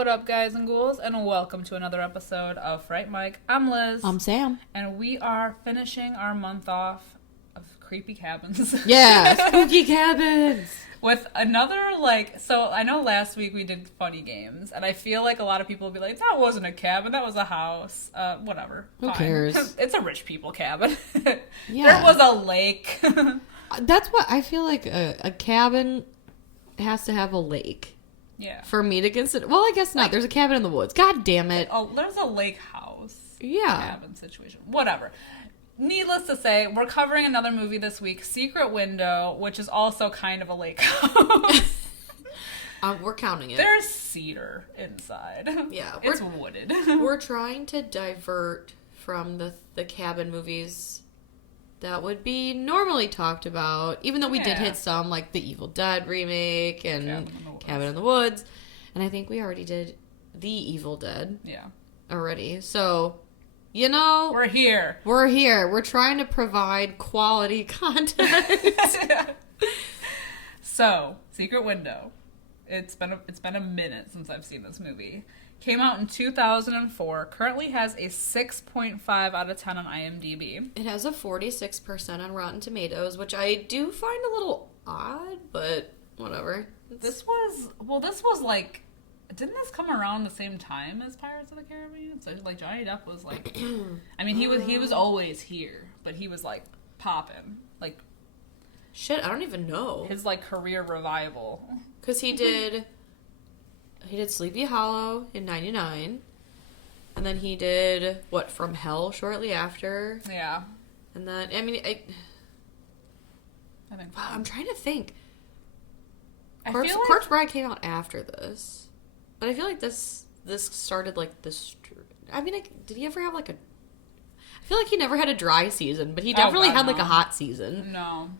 What up, guys and ghouls, and welcome to another episode of Fright Mic. I'm Liz. I'm Sam. And we are finishing our month off of creepy cabins. Yeah, spooky cabins. With another, so I know last week we did funny games, and I feel like a lot of people will be like, that wasn't a cabin, that was a house. Whatever. Who cares? It's a rich people cabin. Yeah. There was a lake. That's what I feel like a cabin has to have a lake. Yeah. For me to consider. Well, I guess not. There's a cabin in the woods. God damn it. Oh, there's a lake house. Yeah. Cabin situation. Whatever. Needless to say, we're covering another movie this week, Secret Window, which is also kind of a lake house. We're counting it. There's cedar inside. Yeah. It's wooded. We're trying to divert from the cabin movies that would be normally talked about, even though we did hit some, like the Evil Dead remake and Cabin in the Woods. And I think we already did The Evil Dead. Yeah. Already. So, you know. We're here. We're here. We're trying to provide quality content. So, Secret Window. It's been a minute since I've seen this movie. Came out in 2004. Currently has a 6.5 out of 10 on IMDb. It has a 46% on Rotten Tomatoes, which I do find a little odd, but whatever. This was like, didn't this come around the same time as Pirates of the Caribbean? So like Johnny Depp was like, I mean he was always here, but he was like popping, like shit. I don't even know his like career revival, because he did Sleepy Hollow in '99, and then he did From Hell shortly after. Yeah, and then I think I'm trying to think. Corpse Bride came out after this, but I feel like this started like this. I mean, did he ever have like a? I feel like he never had a dry season, but he definitely had like a hot season. No.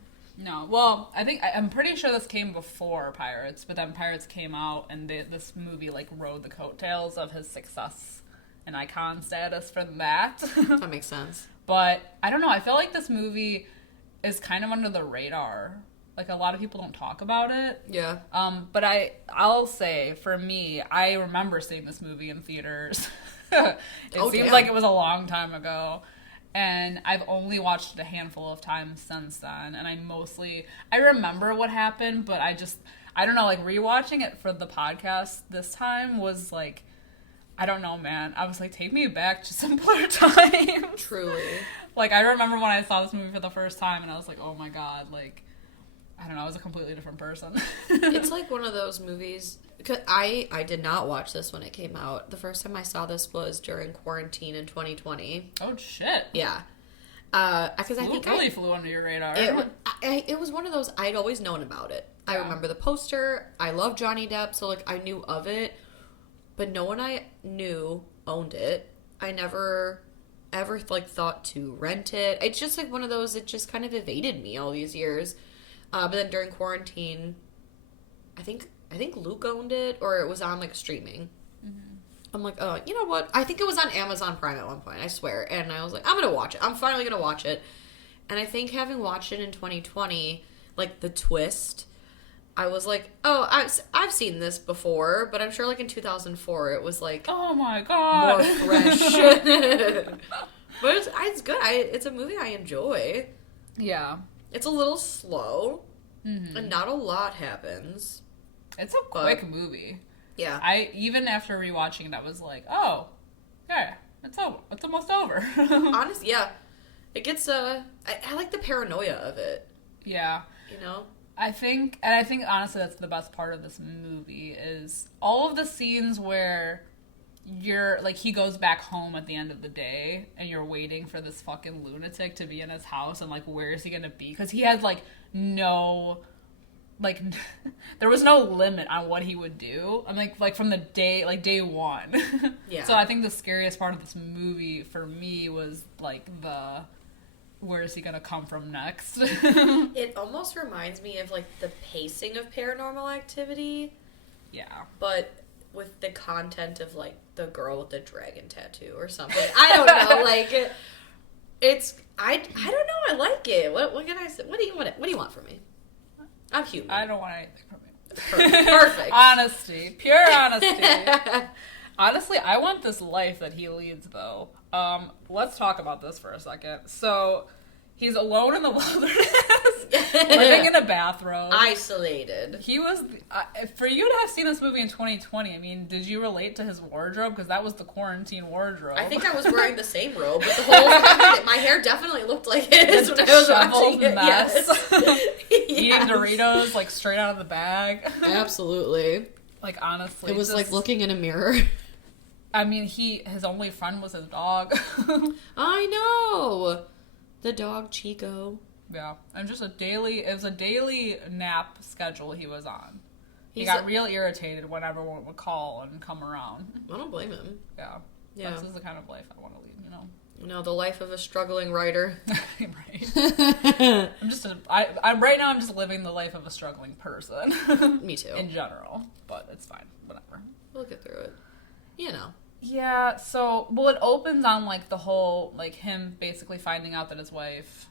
Well, I'm pretty sure this came before Pirates, but then Pirates came out, and this movie like rode the coattails of his success and icon status from that. That makes sense. But I don't know. I feel like this movie is kind of under the radar. Like, a lot of people don't talk about it. Yeah. But I'll say, for me, I remember seeing this movie in theaters. It seems like it was a long time ago. And I've only watched it a handful of times since then. And I remember what happened, but I don't know, like, rewatching it for the podcast this time was like, I don't know, man. I was like, take me back to simpler times. Truly. Like, I remember when I saw this movie for the first time, and I was like, oh my God, like, I don't know, I was a completely different person. It's like one of those movies, because I did not watch this when it came out. The first time I saw this was during quarantine in 2020. Oh, shit. Yeah. Because I think really flew under your radar. It was one of those, I'd always known about it. Yeah. I remember the poster. I love Johnny Depp, so like I knew of it. But no one I knew owned it. I never ever like thought to rent it. It's just like one of those, it just kind of evaded me all these years. But then during quarantine, I think Luke owned it, or it was on like streaming. Mm-hmm. I'm like, oh, you know what? I think it was on Amazon Prime at one point, I swear. And I was like, I'm going to watch it. I'm finally going to watch it. And I think having watched it in 2020, like the twist, I was like, oh, I've seen this before, but I'm sure like in 2004 it was like, oh my God, more fresh. But it's good. It's a movie I enjoy. Yeah. It's a little slow, and not a lot happens. It's a quick movie. Yeah. Even after rewatching it, I was like, oh, yeah, it's over. It's almost over. Honestly, yeah. It gets, I like the paranoia of it. Yeah. You know? I think honestly that's the best part of this movie is all of the scenes where you're like, he goes back home at the end of the day and you're waiting for this fucking lunatic to be in his house, and like, where is he gonna be? Because he had like no, like, there was no limit on what he would do. I'm like from the day one. Yeah. So I think the scariest part of this movie for me was like where is he gonna come from next? It almost reminds me of like the pacing of Paranormal Activity. Yeah. But with the content of like the girl with the dragon tattoo or something. I don't know. Like it's I don't know. I like it. What can I say? What do you want from me? I'm human. I don't want anything from you. Perfect. Honesty. Pure honesty. Honestly, I want this life that he leads, though. Let's talk about this for a second. So, he's alone in the wilderness, living in a bathrobe. Isolated. He was... for you to have seen this movie in 2020, I mean, did you relate to his wardrobe? Because that was the quarantine wardrobe. I think I was wearing the same robe, but the whole time, my hair definitely looked like his when I was watching it. Mess. Yes. Eating Doritos, like, straight out of the bag. Absolutely. Like, honestly. It was like looking in a mirror. I mean, his only friend was his dog. I know! The dog, Chico. Yeah. And just it was a daily nap schedule he was on. He got real irritated when everyone would call and come around. I don't blame him. Yeah. This is the kind of life I want to lead, you know? You know, the life of a struggling writer. Right. I'm right now I'm just living the life of a struggling person. Me too. In general. But it's fine. Whatever. We'll get through it. You know. Yeah, so, well, it opens on, like, the whole, like, him basically finding out that his wife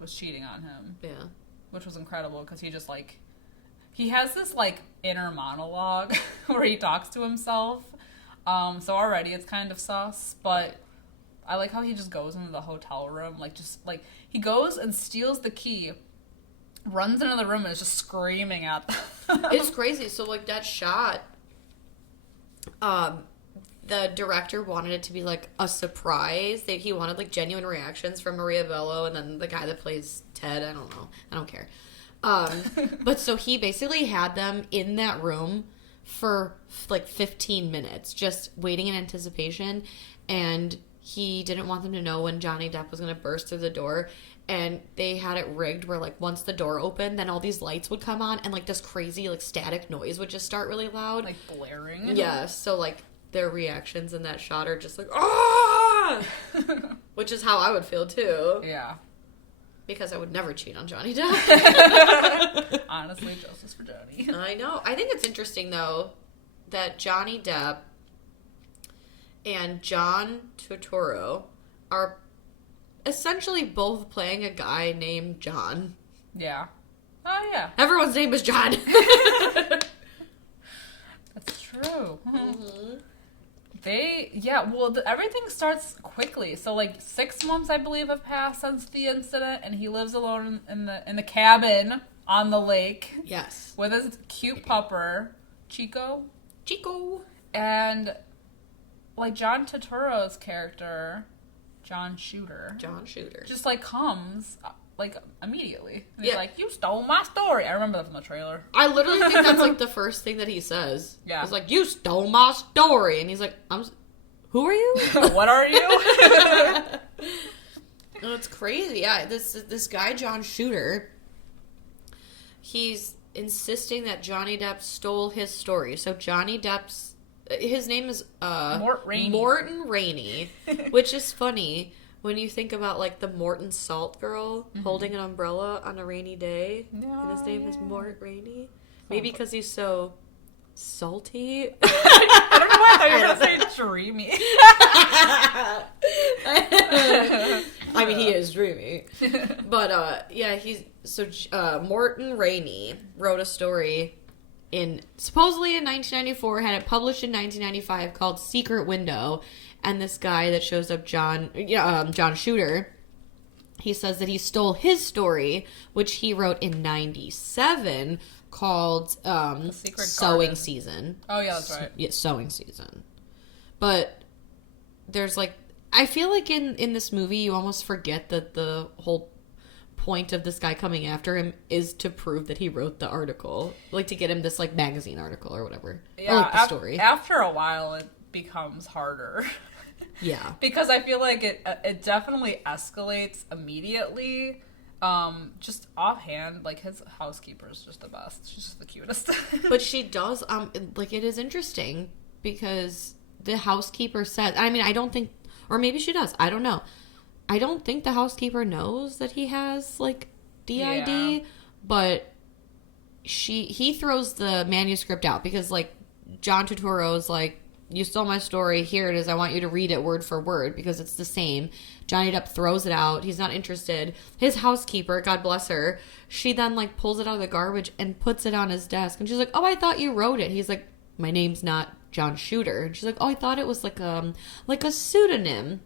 was cheating on him. Yeah. Which was incredible, because he just, like, he has this, like, inner monologue where he talks to himself. So already it's kind of sus, but I like how he just goes into the hotel room, like, just, like, he goes and steals the key, runs into the room and is just screaming at them. It's crazy. So, like, that shot, the director wanted it to be, like, a surprise. He wanted, like, genuine reactions from Maria Bello and then the guy that plays Ted. I don't know. I don't care. But so he basically had them in that room for, like, 15 minutes, just waiting in anticipation. And he didn't want them to know when Johnny Depp was going to burst through the door. And they had it rigged where, like, once the door opened, then all these lights would come on and, like, this crazy, like, static noise would just start really loud. Like, blaring. Yeah, so, like, their reactions in that shot are just like, ah! Which is how I would feel, too. Yeah. Because I would never cheat on Johnny Depp. Honestly, justice for Johnny. I know. I think it's interesting, though, that Johnny Depp and John Turturro are essentially both playing a guy named John. Yeah. Oh, yeah. Everyone's name is John. That's true. Mm-hmm. Everything starts quickly. So, like, 6 months, I believe, have passed since the incident, and he lives alone in the cabin on the lake. Yes. With his cute pupper, Chico. And, like, John Turturro's character, John Shooter, just, like, comes, like, immediately. And he's like, you stole my story. I remember that from the trailer. I literally think that's, like, the first thing that he says. Yeah. He's like, you stole my story. And he's like, who are you? What are you? No, it's crazy. Yeah, this guy, John Shooter, he's insisting that Johnny Depp stole his story. So Johnny Depp's... his name is Morton Rainey, which is funny when you think about, like, the Morton Salt girl holding an umbrella on a rainy day. No, and his name is Mort Rainey. Maybe because he's so salty. I don't know why I thought you were going to say dreamy. I mean, he is dreamy. But, yeah, Morton Rainey wrote a story supposedly in 1994, had it published in 1995 called Secret Window, and this guy that shows up, John Shooter, he says that he stole his story, which he wrote in 97, called Sewing Season. Oh, yeah, that's right. Yeah, Sewing Season. But there's, like, I feel like in this movie, you almost forget that the whole point of this guy coming after him is to prove that he wrote the article, like to get him this, like, magazine article or whatever. Yeah, or, like, the story. After a while, it becomes harder. Yeah, because I feel like it definitely escalates immediately. Just offhand, like, his housekeeper is just the best. She's just the cutest. But she does, like, it is interesting because the housekeeper says, I mean, I don't think, or maybe she does, I don't know. I don't think the housekeeper knows that he has, like, DID, but he throws the manuscript out because, like, John Turturro is like, you stole my story. Here it is. I want you to read it word for word because it's the same. Johnny Depp throws it out. He's not interested. His housekeeper, God bless her, she then like pulls it out of the garbage and puts it on his desk. And she's like, oh, I thought you wrote it. He's like, my name's not John Shooter. And she's like, oh, I thought it was like a pseudonym.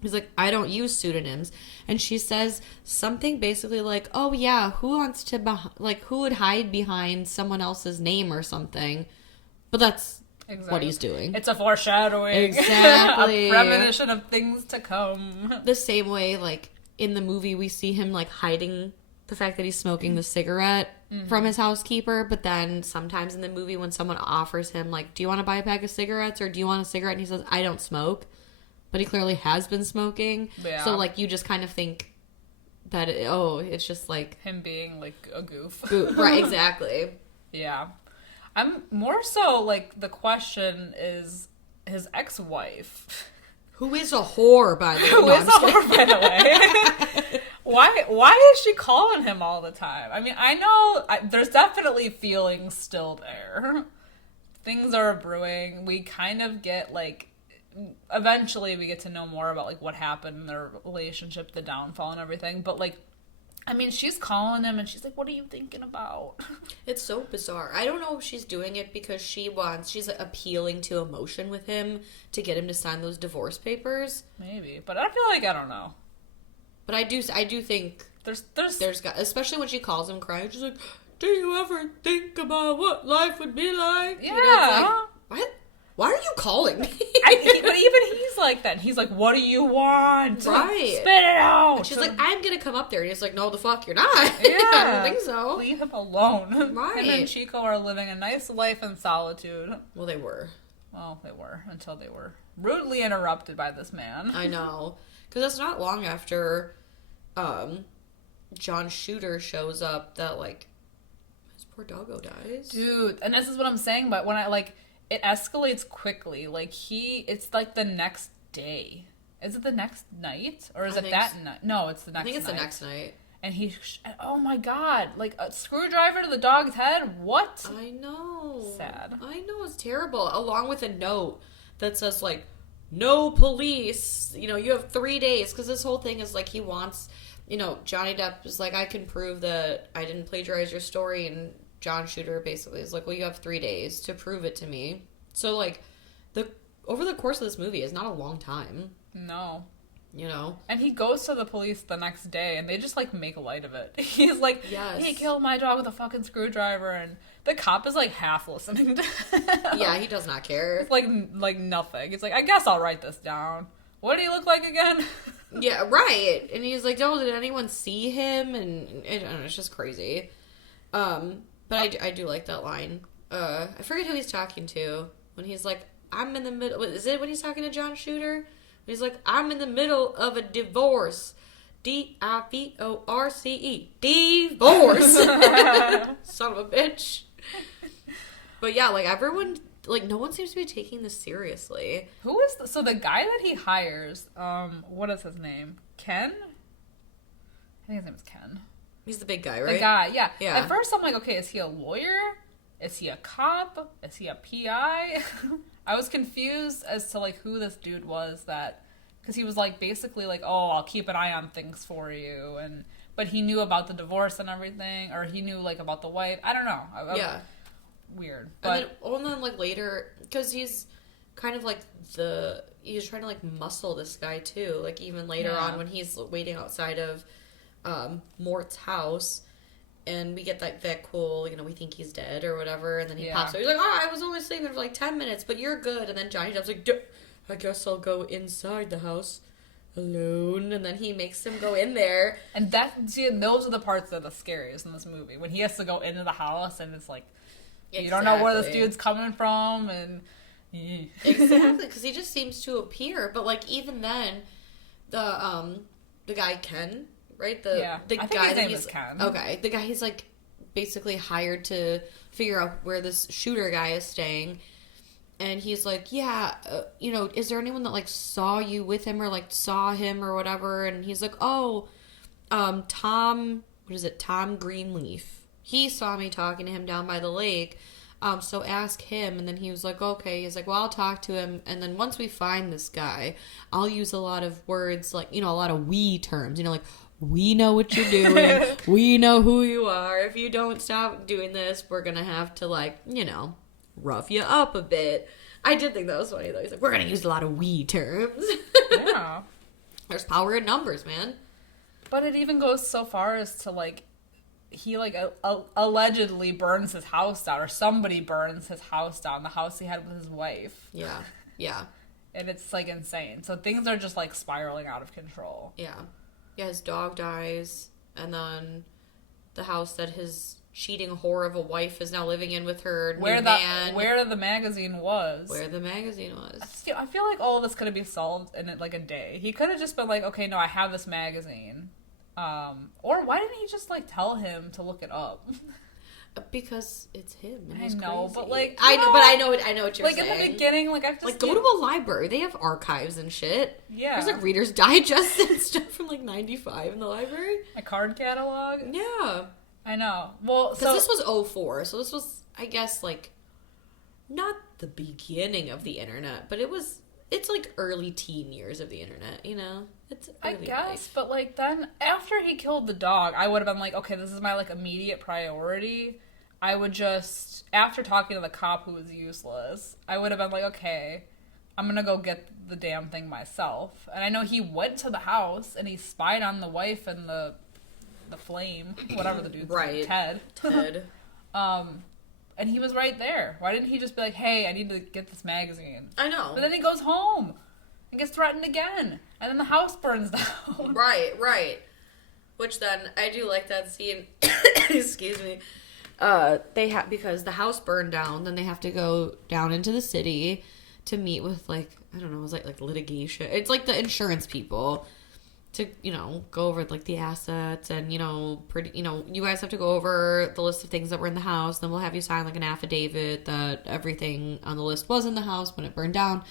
He's like, I don't use pseudonyms. And she says something basically like, oh yeah, who wants to, who would hide behind someone else's name or something? But that's what he's doing. It's a foreshadowing. Exactly. A premonition of things to come. The same way, like, in the movie, we see him, like, hiding the fact that he's smoking the cigarette from his housekeeper. But then sometimes in the movie when someone offers him, like, do you want to buy a pack of cigarettes or do you want a cigarette? And he says, I don't smoke. But he clearly has been smoking. Yeah. So, like, you just kind of think that, it's just, like... him being, like, a goof. Right, exactly. Yeah. I'm more so, like, the question is his ex-wife. Who is a whore, by the way. Who is a whore, by the way. Why is she calling him all the time? I mean, I know there's definitely feelings still there. Things are brewing. We kind of get, like... eventually we get to know more about, like, what happened in their relationship, the downfall and everything. But, like, I mean, she's calling him and she's like, what are you thinking about? It's so bizarre. I don't know if she's doing it because she's like, appealing to emotion with him to get him to sign those divorce papers. Maybe. But I feel like, I don't know. But I do think there's especially when she calls him crying, she's like, do you ever think about what life would be like? Yeah. You know, it's like, what? Why are you calling me? But even he's like that. He's like, what do you want? Right. Spit it out. And she's like, I'm going to come up there. And he's like, no, the fuck, you're not. Yeah. I don't think so. Leave him alone. Right. Him and Chico are living a nice life in solitude. Well, they were. Well, they were. Until they were rudely interrupted by this man. I know. Because it's not long after John Shooter shows up that, like, his poor doggo dies. Dude, and this is what I'm saying, but when I, like... it escalates quickly. Like, it's like the next day. Is it the next night? Or is it that night? No, it's the next night. I think it's the next night. And oh my god. Like, a screwdriver to the dog's head? What? I know. Sad. I know, it's terrible. Along with a note that says, like, no police. You know, you have 3 days. Because this whole thing is, like, he wants... You know, Johnny Depp is like, I can prove that I didn't plagiarize your story, and John Shooter basically is like, well, you have 3 days to prove it to me. So, like, over the course of this movie is not a long time. No. You know? And he goes to the police the next day, and they just, like, make light of it. He's like, yes. He killed my dog with a fucking screwdriver, and the cop is, like, half listening to him. Yeah, he does not care. It's like nothing. It's like, I guess I'll write this down. What do you look like again? Yeah, right. And he's like, oh, did anyone see him? And I don't know, it's just crazy. But I do like that line. I forget who he's talking to. When he's like, I'm in the middle... Is it when he's talking to John Shooter? He's like, I'm in the middle of a divorce. D-I-V-O-R-C-E. Divorce. Son of a bitch. But yeah, like, everyone... Like, no one seems to be taking this seriously. Who is... So the guy that he hires, what is his name? Ken? I think his name is Ken. He's the big guy, right? The guy, yeah. Yeah. At first, I'm like, okay, is he a lawyer? Is he a cop? Is he a PI? I was confused as to, like, who this dude was that... Because he was, like, basically like, oh, I'll keep an eye on things for you. But he knew about the divorce and everything. Or he knew, like, about the wife. I don't know. Yeah. Weird. But and then like, later... Because he's kind of, like, he's trying to, like, muscle this guy, too. Like, even later on when he's waiting outside of Mort's house... And we get that cool, you know, we think he's dead or whatever. And then he pops up. He's like, oh, I was only sitting there for like 10 minutes, but you're good. And then Johnny Depp's like, I guess I'll go inside the house alone. And then he makes him go in there. And those are the parts that are the scariest in this movie. When he has to go into the house and it's like, you don't know where this dude's coming from. And exactly, because he just seems to appear. But like, even then, the guy Ken... Right? The I guy his name is Ken. Okay. The guy he's like basically hired to figure out where this shooter guy is staying. And he's like, yeah, you know, is there anyone that like saw you with him or like saw him or whatever? And he's like, oh, Tom Greenleaf. He saw me talking to him down by the lake. So ask him. And then he was like, okay. He's like, well, I'll talk to him. And then once we find this guy, I'll use a lot of words like, a lot of we terms, like, we know what you're doing. We know who you are. If you don't stop doing this, we're going to have to, like, rough you up a bit. I did think that was funny, though. He's like, we're going to use a lot of we terms. Yeah. There's power in numbers, man. But it even goes so far as to, like, he, like, allegedly burns his house down, or somebody burns his house down, the house he had with his wife. Yeah. Yeah. And it's, like, insane. So things are just, like, spiraling out of control. Yeah. Yeah, his dog dies, and then the house that his cheating whore of a wife is now living in with her new man. Where the magazine was. Where the magazine was. I feel like all of this could have been solved in, like, a day. He could have just been like, okay, no, I have this magazine. Or why didn't he just, like, tell him to look it up? Because it's him. And I he's know, crazy. but, like... I know what you're saying. Like, in the beginning, like, I've just... Like, go to a library. They have archives and shit. Yeah. There's, like, Reader's Digest and stuff from, like, 95 in the library. A card catalog? Yeah. I know. Well, because this was 04, so this was, I guess, like, not the beginning of the internet, but it's, like, early teen years of the internet, It's early I guess, life. but, like, then, after he killed the dog, I would have been like, okay, this is my, like, immediate priority. I would just, after talking to the cop who was useless, I would have been like, okay, I'm gonna go get the damn thing myself. And I know he went to the house, and he spied on the wife and the flame, whatever the dude's name, Ted. And he was right there. Why didn't he just be like, hey, I need to get this magazine? I know. But then he goes home and gets threatened again. And then the house burns down. Right. Which then, I do like that scene. Excuse me. Because the house burned down, then they have to go down into the city to meet with, like, I don't know, it was like litigation. It's like the insurance people to, go over, like, the assets and, you guys have to go over the list of things that were in the house. Then we'll have you sign, like, an affidavit that everything on the list was in the house when it burned down.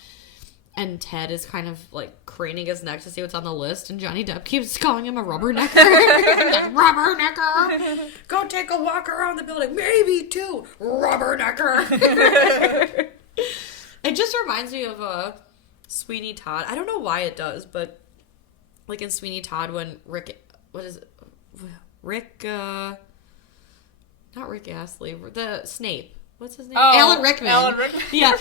And Ted is kind of, like, craning his neck to see what's on the list. And Johnny Depp keeps calling him a rubbernecker. Rubbernecker! Go take a walk around the building. Maybe two. Rubbernecker! It just reminds me of Sweeney Todd. I don't know why it does, but, like, in Sweeney Todd when not Rick Astley, the Snape. What's his name? Oh, Alan Rickman. Yeah.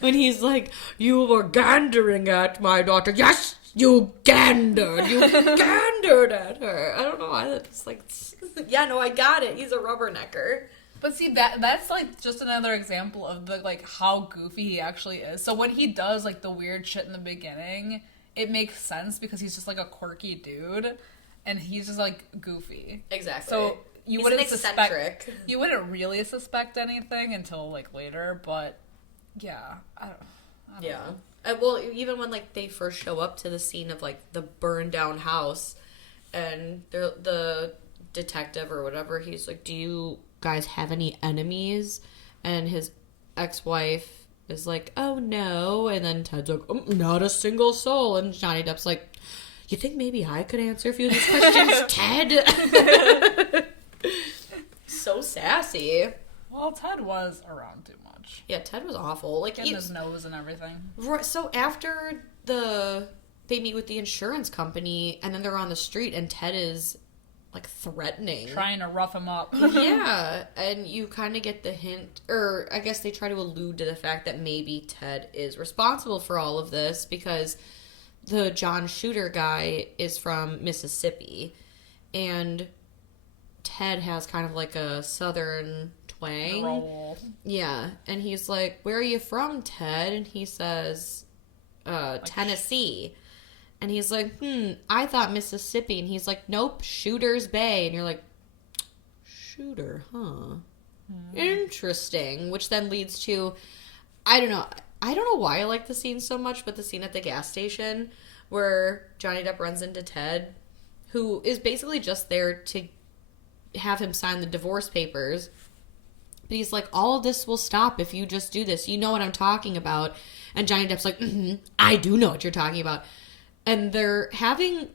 When he's like, you were gandering at my daughter. Yes, you gandered. You gandered at her. I don't know why that's like, yeah, no, I got it. He's a rubbernecker. But see, that's, like, just another example of, the like, how goofy he actually is. So when he does, like, the weird shit in the beginning, it makes sense because he's just, like, a quirky dude. And he's just, like, goofy. Exactly. So you he's wouldn't an eccentric. you wouldn't really suspect anything until, like, later. But, yeah. I don't know. Well, even when, like, they first show up to the scene of, like, the burned down house, and the detective or whatever, he's like, do you guys have any enemies? And his ex-wife is like, oh no. And then Ted's like, not a single soul. And Johnny Depp's like, you think maybe I could answer a few of these questions, Ted? So sassy. Well, Ted was around too much. Yeah, Ted was awful. Like, getting his nose and everything. Right. So after they meet with the insurance company, and then they're on the street, and Ted is, like, threatening. Trying to rough him up. Yeah, and you kind of get the hint, or I guess they try to allude to the fact that maybe Ted is responsible for all of this, because the John Shooter guy is from Mississippi, and Ted has kind of like a southern twang. Roll. Yeah, and he's like, where are you from, Ted? And he says, Tennessee. And he's like, I thought Mississippi. And he's like, nope, Shooter's Bay. And you're like, Shooter, huh? Interesting. Which then leads to, I don't know why I like the scene so much, but the scene at the gas station where Johnny Depp runs into Ted, who is basically just there to have him sign the divorce papers. But he's like, all of this will stop if you just do this. You know what I'm talking about. And Johnny Depp's like, I do know what you're talking about. And they're having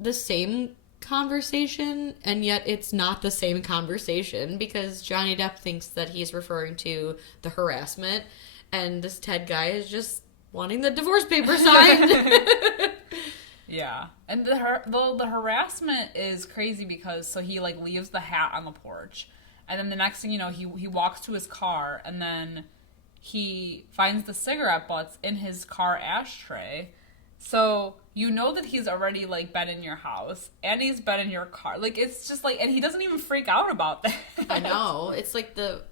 the same conversation, and yet it's not the same conversation because Johnny Depp thinks that he's referring to the harassment, and this Ted guy is just wanting the divorce paper signed. Yeah, and the harassment is crazy because so he like leaves the hat on the porch, and then the next thing you know, he walks to his car, and then he finds the cigarette butts in his car ashtray. So you know that he's already like been in your house and he's been in your car. Like it's just like, and he doesn't even freak out about that. I know, it's like the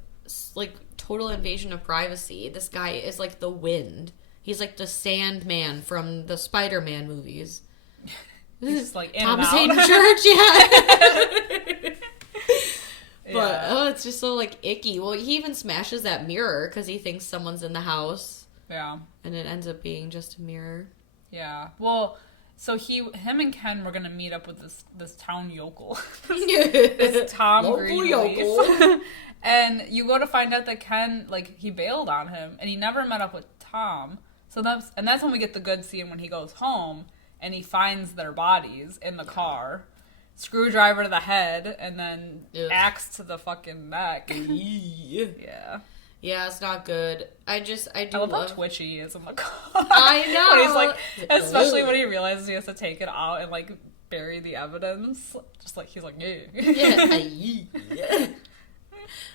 total invasion of privacy. This guy is like the wind. He's like the Sandman from the Spider-Man movies. He's just like in Thomas and out. Hayden Church, yeah. Yeah. But it's just so like icky. Well, he even smashes that mirror because he thinks someone's in the house. Yeah. And it ends up being just a mirror. Yeah. Well, so him and Ken were gonna meet up with this town yokel, this Tom Local Greenleaf. yokel. And you go to find out that Ken, like, he bailed on him, and he never met up with Tom. So that's when we get the good scene when he goes home and he finds their bodies in the car, screwdriver to the head, and then axe to the fucking neck. Yeah. Yeah, it's not good. I love how twitchy he is in the car. I know. When he's like, especially when he realizes he has to take it out and like bury the evidence. Just like he's like, yeah.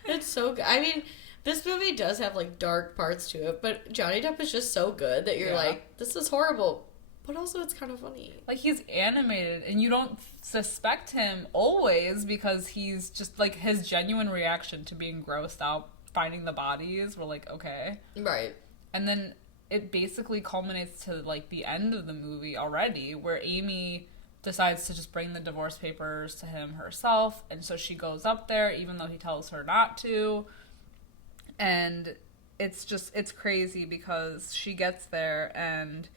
It's so good. I mean, this movie does have like dark parts to it, but Johnny Depp is just so good that you're like, this is horrible. But also it's kind of funny. Like he's animated and you don't suspect him always because he's just like his genuine reaction to being grossed out finding the bodies, we're like, okay. Right. And then it basically culminates to like the end of the movie already, where Amy decides to just bring the divorce papers to him herself, and so she goes up there even though he tells her not to. And it's crazy because she gets there and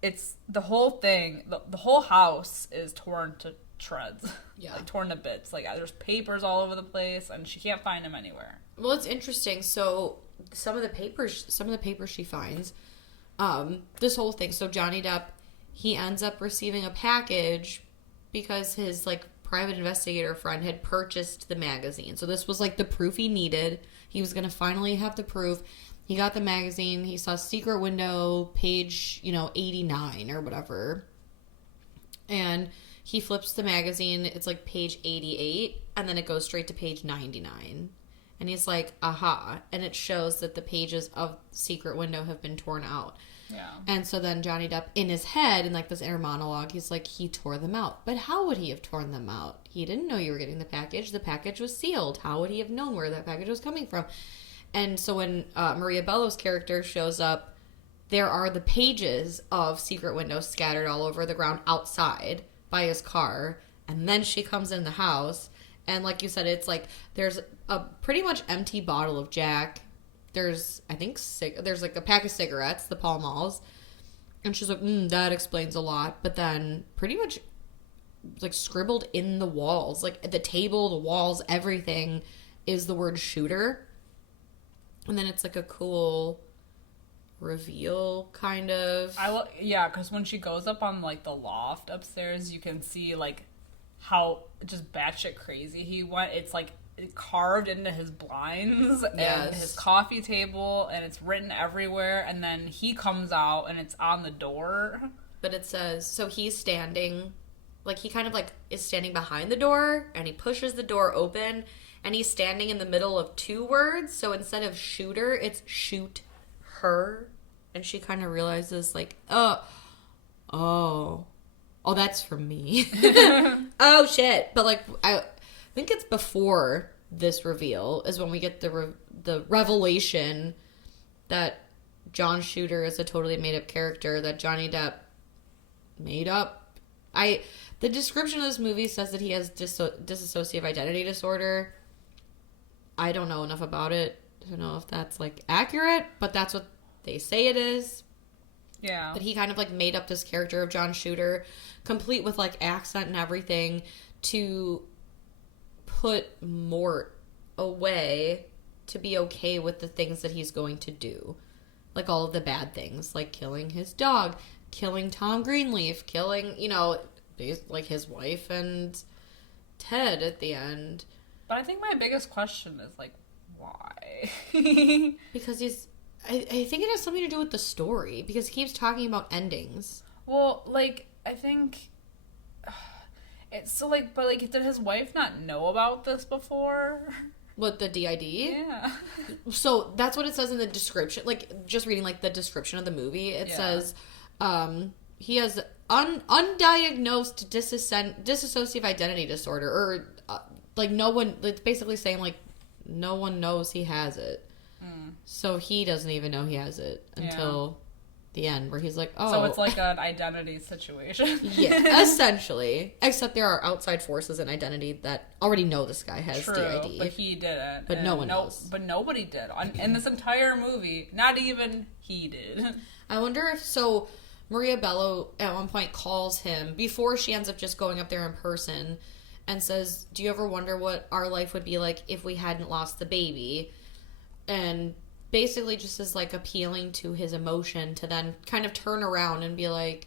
it's the whole thing, the whole house is torn to shreds. Yeah. Like torn to bits. Like there's papers all over the place and she can't find him anywhere. Well, it's interesting. So some of the papers she finds, this whole thing. So Johnny Depp, he ends up receiving a package because his like private investigator friend had purchased the magazine. So this was like the proof he needed. He was going to finally have the proof. He got the magazine. He saw Secret Window, page, 89 or whatever. And he flips the magazine. It's like page 88. And then it goes straight to page 99. And he's like, aha. And it shows that the pages of Secret Window have been torn out. Yeah. And so then Johnny Depp, in his head, in like this inner monologue, he's like, he tore them out. But how would he have torn them out? He didn't know you were getting the package. The package was sealed. How would he have known where that package was coming from? And so when Maria Bello's character shows up, there are the pages of Secret Window scattered all over the ground outside by his car. And then she comes in the house. And like you said, it's like there's a pretty much empty bottle of Jack. There's, I think, there's like a pack of cigarettes, the Pall Malls. And she's like, that explains a lot. But then pretty much like scribbled in the walls, like the table, the walls, everything is the word shooter. And then it's like a cool reveal, kind of. Yeah, because when she goes up on like the loft upstairs, you can see like how just batshit crazy he went. It's like carved into his blinds and his coffee table, and it's written everywhere. And then he comes out and it's on the door. But it says, so he's standing, like he kind of like is standing behind the door, and he pushes the door open, and he's standing in the middle of two words. So instead of shooter, it's shoot her. And she kind of realizes like, oh, that's for me. Oh shit. But like, I think it's before this reveal is when we get the revelation that John Shooter is a totally made up character that Johnny Depp made up. The description of this movie says that he has dissociative identity disorder. I don't know enough about it to know if that's like accurate, but that's what they say it is. Yeah. But he kind of like made up this character of John Shooter, complete with like accent and everything, to put Mort away to be okay with the things that he's going to do. Like all of the bad things, like killing his dog, killing Tom Greenleaf, killing, like his wife and Ted at the end. But I think my biggest question is, like, why? Because I think it has something to do with the story, because he keeps talking about endings. Well, like, I think it's so, like, but, like, did his wife not know about this before? What, the DID? Yeah. So that's what it says in the description. Like, just reading, like, the description of the movie, it says he has undiagnosed dissociative identity disorder, or like no one. It's basically saying like no one knows he has it, so he doesn't even know he has it until the end, where he's like, oh. So it's like an identity situation. Yeah, essentially. Except there are outside forces in identity that already know this guy has DID. But he didn't. But no one knows. But nobody did. In this entire movie, not even he did. I wonder if, so Maria Bello at one point calls him, before she ends up just going up there in person, and says, do you ever wonder what our life would be like if we hadn't lost the baby? And basically just is like appealing to his emotion to then kind of turn around and be like,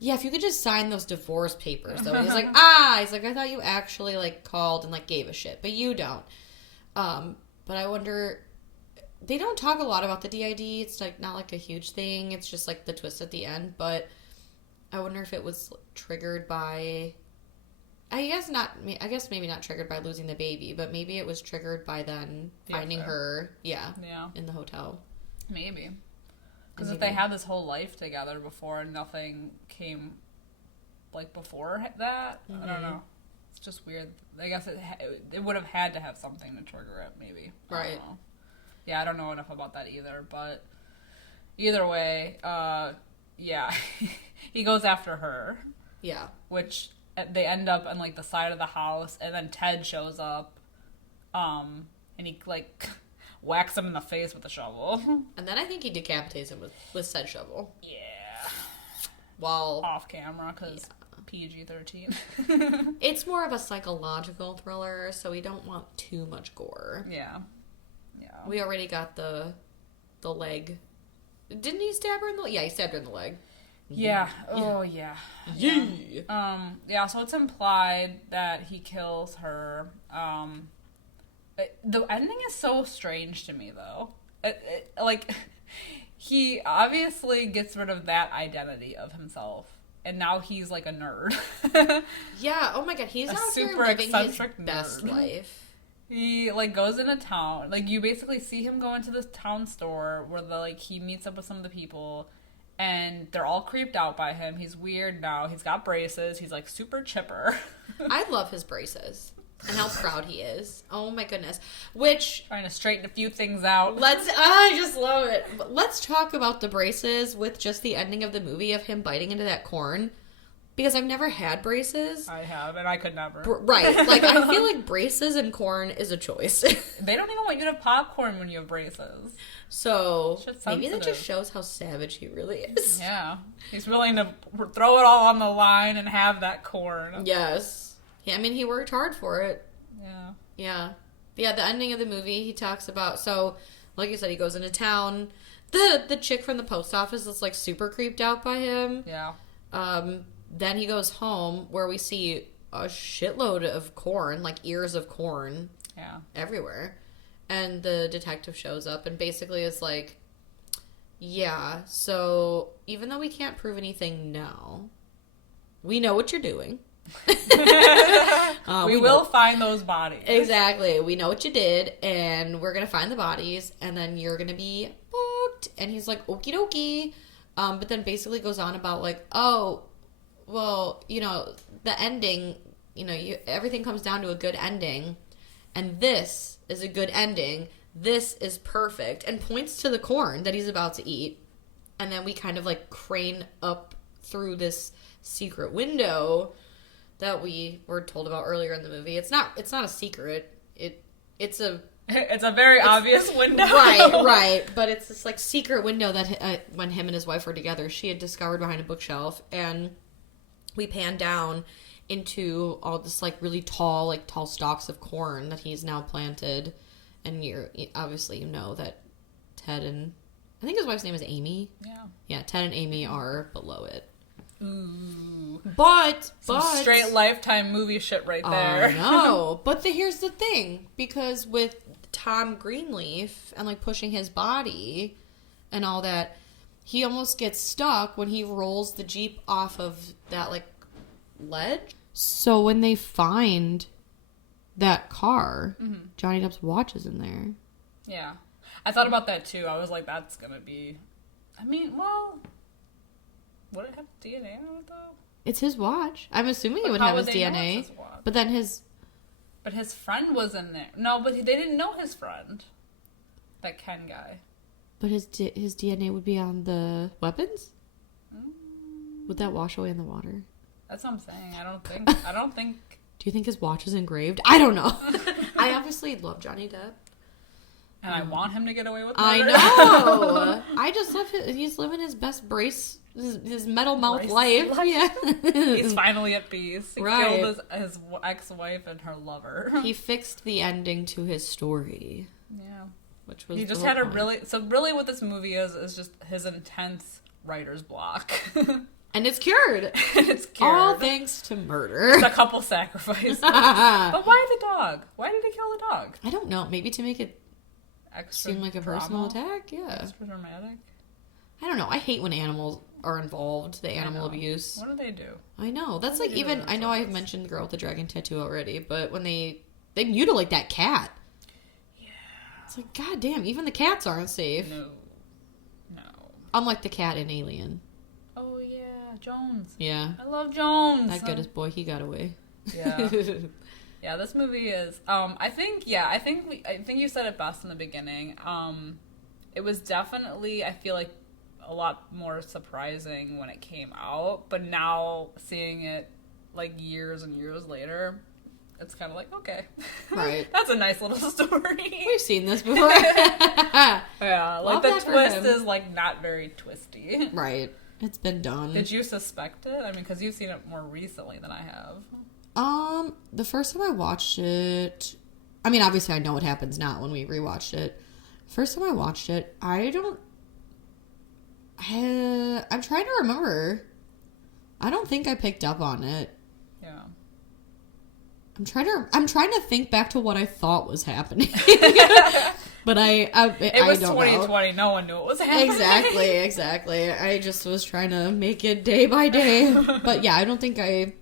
yeah, if you could just sign those divorce papers though. He's like, he's like, I thought you actually like called and like gave a shit, but you don't. But I wonder, they don't talk a lot about the DID. It's like not like a huge thing. It's just like the twist at the end, but I wonder if it was triggered by, I guess maybe not triggered by losing the baby, but maybe it was triggered by then finding her, in the hotel. Maybe. Because if they had this whole life together before and nothing came, like, before that, I don't know. It's just weird. I guess it would have had to have something to trigger it, maybe. Right. I don't know. Yeah, I don't know enough about that either, but either way, he goes after her. Yeah. Which they end up on, like, the side of the house, and then Ted shows up, and he, like, whacks him in the face with a shovel. And then I think he decapitates him with said shovel. Yeah. While off camera, because PG-13. It's more of a psychological thriller, so we don't want too much gore. Yeah. We already got the leg. Didn't he stab her in the leg? Yeah, he stabbed her in the leg. Yeah. Oh, yeah. Yeah, so it's implied that he kills her. The ending is so strange to me, though. Like, he obviously gets rid of that identity of himself, and now he's, like, a nerd. Yeah, oh my god, he's out here living his best life. He, like, goes into town. Like, you basically see him go into this town store where, he meets up with some of the people, and they're all creeped out by him. He's weird now. He's got braces. He's, like, super chipper. I love his braces. And how proud he is. Oh my goodness. Which, trying to straighten a few things out. I just love it. Let's talk about the braces with just the ending of the movie of him biting into that corn. Because I've never had braces. I have, and I could never. Right. Like, I feel like braces and corn is a choice. They don't even want you to have popcorn when you have braces. So, maybe that just shows how savage he really is. Yeah. He's willing to throw it all on the line and have that corn. Yes. Yeah, I mean, he worked hard for it. Yeah. Yeah. Yeah, the ending of the movie, he talks about, so, like you said, he goes into town. The chick from the post office is, like, super creeped out by him. Yeah. Then he goes home, where we see a shitload of corn, like ears of corn, everywhere. And the detective shows up and basically is like, yeah, so even though we can't prove anything now, we know what you're doing. We will find those bodies. Exactly. We know what you did, and we're going to find the bodies, and then you're going to be booked. And he's like, okie dokie. But then basically goes on about, like, oh, well, the ending, everything comes down to a good ending, and this is a good ending. This is perfect, and points to the corn that he's about to eat. And then we kind of, like, crane up through this secret window that we were told about earlier in the movie. It's not a secret. It's a very obvious window. Right. But it's this, like, secret window that when him and his wife were together, she had discovered behind a bookshelf, and we pan down into all this, like, really tall stalks of corn that he's now planted. And obviously that Ted and, I think his wife's name is Amy. Yeah. Yeah, Ted and Amy are below it. Ooh. But Straight Lifetime movie shit right there. No. But here's the thing. Because with Tom Greenleaf and, like, pushing his body and all that, he almost gets stuck when he rolls the Jeep off of that, like, ledge. So when they find that car, Johnny Depp's watch is in there. Yeah. I thought about that, too. I was like, that's gonna be... I mean, well... Would it have DNA on it, though? It's his watch. I'm assuming it would have his DNA. His but then his... But his friend was in there. No, but they didn't know his friend. That Ken guy. But his DNA would be on the weapons? Would that wash away in the water? That's what I'm saying. I don't think... Do you think his watch is engraved? I don't know. I obviously love Johnny Depp. And I want him to get away with murder. I know. I just love he's living his best his metal mouth life. Yeah. He's finally at peace. He right. killed his ex-wife and her lover. He fixed the ending to his story. Yeah. Which was he just had a really... So really what this movie is just his intense writer's block. And it's cured. It's cured. All thanks to murder. It's a couple sacrifices. But why the dog? Why did he kill the dog? I don't know. Maybe to make it extra seem like a drama? personal attack? Yeah. Extra dramatic? I don't know. I hate when animals are involved. The animal abuse. What do they do? I know. That's like even... I know I've mentioned the girl with the dragon tattoo already, but when they mutilate that cat. Yeah. It's like, god damn, even the cats aren't safe. No. Unlike the cat in Alien. Oh, yeah. Jones. Yeah. I love Jones. That goodest boy, he got away. Yeah. Yeah, this movie is... I think you said it best in the beginning. It was definitely, I feel like, a lot more surprising when it came out. But now, seeing it, like, years and years later... It's kind of like, okay. Right. That's a nice little story. We've seen this before. Yeah, like the twist is, like, not very twisty. Right. It's been done. Did you suspect it? I mean, because you've seen it more recently than I have. The first time I watched it... I mean, obviously I know what happens now when we rewatched it. First time I watched it, I'm trying to remember. I don't think I picked up on it. Yeah. I'm trying to think back to what I thought was happening. But it was 2020. No one knew it was happening. Exactly. I just was trying to make it day by day. But yeah, I don't think I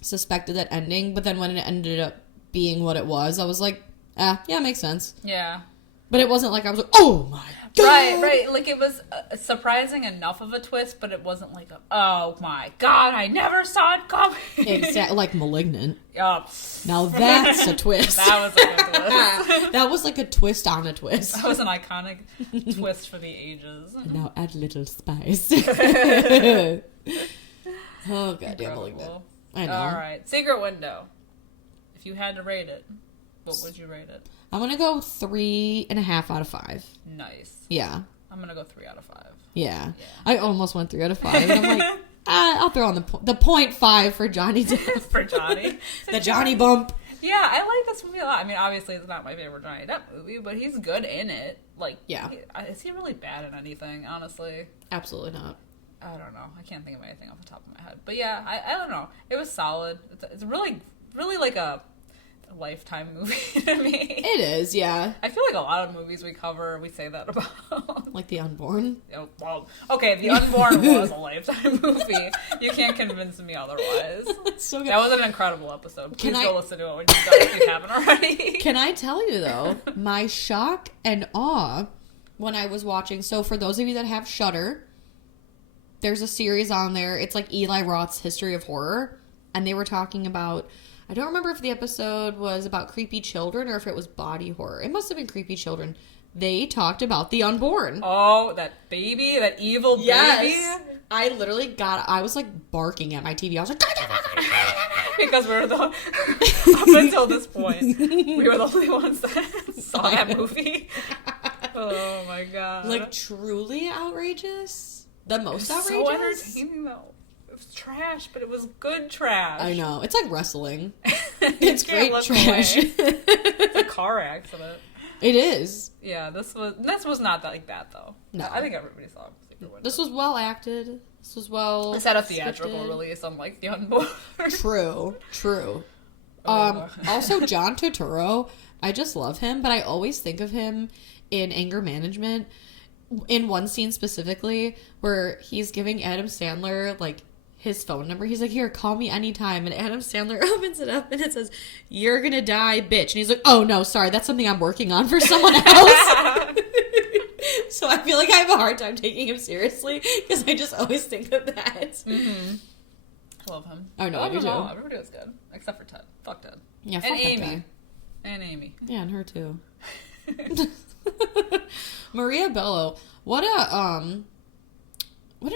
suspected that ending. But then when it ended up being what it was, I was like, yeah, makes sense. Yeah. But it wasn't like I was like, oh my god. Right. Like it was surprising enough of a twist, but it wasn't like oh my god, I never saw it coming. Exactly, like Malignant. Yup. Now that's a twist. That was a good twist. That was like a twist on a twist. That was an iconic twist for the ages. And now add little spice. Oh goddamn Malignant. I know. All right, Secret Window. If you had to rate it, what would you rate it? I'm gonna go 3.5 out of 5. Nice. Yeah. I'm gonna go 3 out of 5. Yeah. I almost went 3 out of 5. And I'm like, I'll throw on the 0.5 for Johnny Depp. For Johnny. The Johnny bump. Yeah, I like this movie a lot. I mean, obviously it's not my favorite Johnny Depp movie, but he's good in it. Like, yeah. Is he really bad in anything, honestly? Absolutely not. I don't know. I can't think of anything off the top of my head. But yeah, I don't know. It was solid. It's really, really like a Lifetime movie to me. It is, yeah. I feel like a lot of movies we cover, we say that about. Like The Unborn? Oh, well, okay, The Unborn was a Lifetime movie. You can't convince me otherwise. So good. That was an incredible episode. Please go listen to it when you're done if you haven't already. Can I tell you, though, my shock and awe when I was watching... So for those of you that have Shudder, there's a series on there. It's like Eli Roth's History of Horror. And they were talking about... I don't remember if the episode was about creepy children or if it was body horror. It must have been creepy children. They talked about The Unborn. Oh, that baby? That evil baby? I literally I was like barking at my TV. I was like... Because up until this point, we were the only ones that saw that movie. Oh my god. Like truly outrageous? The most outrageous? So entertaining though. It was trash, but it was good trash. I know. It's like wrestling. It's great trash. It's a car accident. It is. Yeah, this was not like that though. No. I think everybody saw Secret Window. This was well acted. This was well. It's had a theatrical scripted. release, unlike The Unborn. True. Oh. Also, John Turturro, I just love him, but I always think of him in Anger Management. In one scene specifically, where he's giving Adam Sandler, like, his phone number. He's like, here, call me anytime. And Adam Sandler opens it up and it says, you're gonna die, bitch. And he's like, oh, no, sorry, that's something I'm working on for someone else. So I feel like I have a hard time taking him seriously because I just always think of that. Mm-hmm. I love him. Oh, no, I do too. Everybody was good. Except for Ted. Fuck Ted. Yeah, fuck and that Amy. guy. And Amy. Yeah, and her too. Maria Bello. What an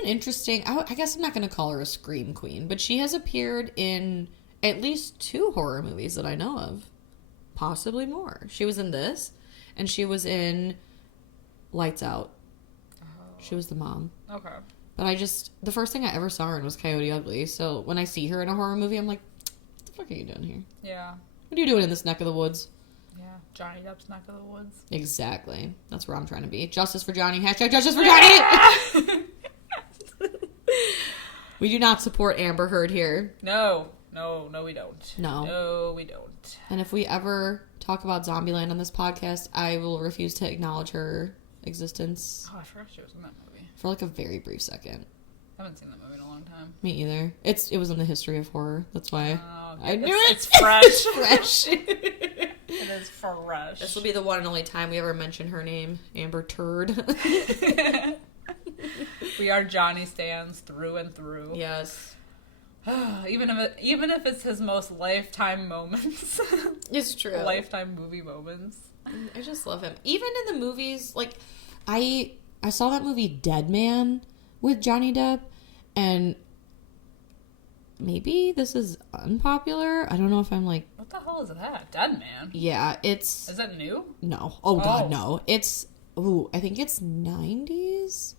interesting... I guess I'm not going to call her a scream queen, but she has appeared in at least 2 horror movies that I know of. Possibly more. She was in this, and she was in Lights Out. Oh. She was the mom. Okay. But the first thing I ever saw her in was Coyote Ugly, so when I see her in a horror movie, I'm like, what the fuck are you doing here? Yeah. What are you doing in this neck of the woods? Yeah, Johnny Depp's neck of the woods. Exactly. That's where I'm trying to be. Justice for Johnny. Hashtag Justice for Johnny! We do not support Amber Heard here. No, we don't. No, we don't. And if we ever talk about Zombieland on this podcast, I will refuse to acknowledge her existence. Oh, I forgot she was in that movie. For like a very brief second. I haven't seen that movie in a long time. Me either. It was in the history of horror. That's why. I knew it. It's fresh. It's fresh. It is fresh. This will be the one and only time we ever mention her name, Amber Turd. We are Johnny Stans through and through. Yes. Even if it's his most lifetime moments. It's true. Lifetime movie moments. I just love him. Even in the movies, like, I saw that movie Dead Man with Johnny Depp, and maybe this is unpopular. I don't know if I'm like... What the hell is that? Dead Man? Yeah, it's... Is it new? No. Oh, God, no. It's... Ooh, I think it's 90s?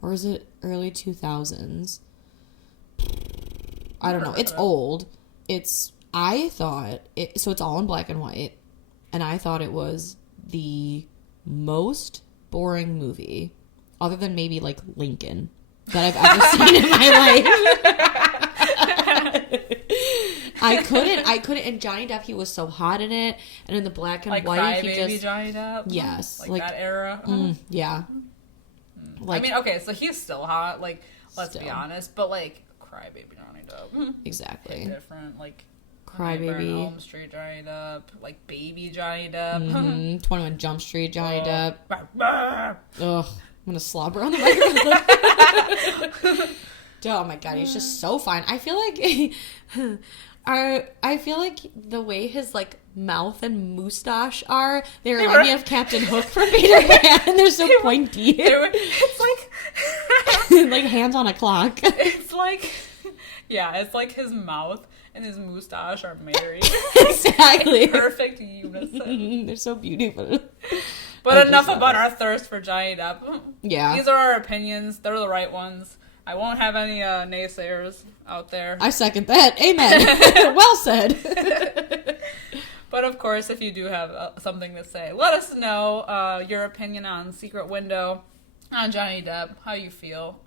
Or is it early 2000s? I don't know. It's old. I thought... So it's all in black and white. And I thought it was the most boring movie, other than maybe, like, Lincoln, that I've ever seen in my life. I couldn't, and Johnny Depp, he was so hot in it, and in the black and like white, he Crybaby just... Johnny Depp? Yes. Like that era? Yeah. Like, I mean, okay, so he's still hot, like, let's be Still. honest, but, like, Crybaby Johnny Depp. Exactly. Different, like... Crybaby. Elm Street Johnny Depp, like Baby Johnny Depp. 21 Jump Street Johnny Depp. Ugh. Ugh. I'm gonna slobber on the microphone. Oh my God, he's just so fine. I feel like the way his like mouth and mustache are, they remind me of Captain Hook from Peter Pan. They're so pointy. It's like like hands on a clock. It's like, yeah, it's like his mouth and his mustache are married. Exactly. Perfect unison. They're so beautiful. But enough about our thirst for Johnny Depp. Yeah. These are our opinions. They're the right ones. I won't have any naysayers out there. I second that. Amen. Well said. But of course, if you do have something to say, let us know your opinion on Secret Window, on Johnny Depp, how you feel.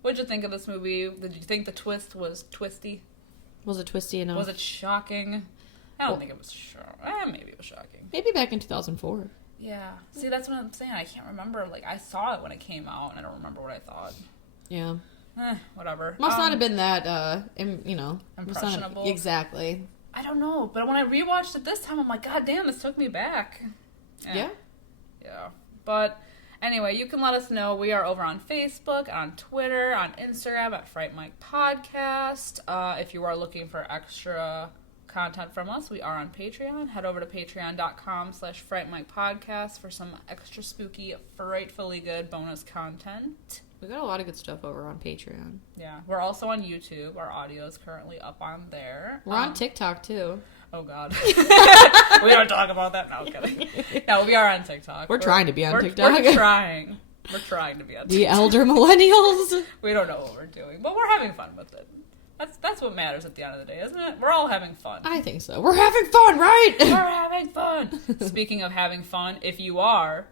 What'd you think of this movie? Did you think the twist was twisty? Was it twisty enough? Was it shocking? I don't think it was shocking. Maybe it was shocking. Maybe back in 2004. Yeah. See, that's what I'm saying. I can't remember. Like, I saw it when it came out, and I don't remember what I thought. Yeah. Whatever. Must not have been that, impressionable. Exactly. I don't know, but when I rewatched it this time, I'm like, God damn, this took me back. Yeah. Yeah. But anyway, you can let us know. We are over on Facebook, on Twitter, on Instagram at Fright Mic Podcast. If you are looking for extra content from us, we are on Patreon. Head over to patreon.com/FrightMicPodcast for some extra spooky, frightfully good bonus content. We got a lot of good stuff over on Patreon. Yeah. We're also on YouTube. Our audio is currently up on there. We're on TikTok, too. Oh, God. We don't talk about that. No, kidding. No, we are on TikTok. We're trying to be on TikTok. We're trying. We're trying to be on TikTok. The elder millennials. We don't know what we're doing, but we're having fun with it. That's what matters at the end of the day, isn't it? We're all having fun. I think so. We're having fun, right? We're having fun. Speaking of having fun, if you are,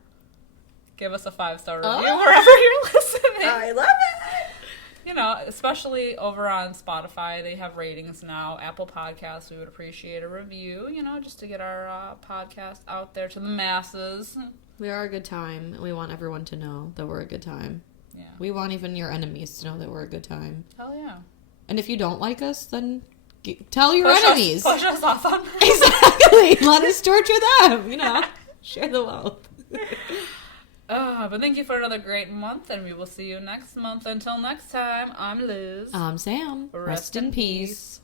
give us a 5-star review wherever you're listening. I love it. you know, especially over on Spotify, they have ratings now. Apple Podcasts, we would appreciate a review, you know, just to get our podcast out there to the masses. We are a good time. We want everyone to know that we're a good time. Yeah. We want even your enemies to know that we're a good time. Hell yeah. And if you don't like us, then tell your enemies. Push us off on Exactly. Let us torture them, you know. Share the wealth. But thank you for another great month, and we will see you next month. Until next time, I'm Liz. I'm Sam. Rest in peace.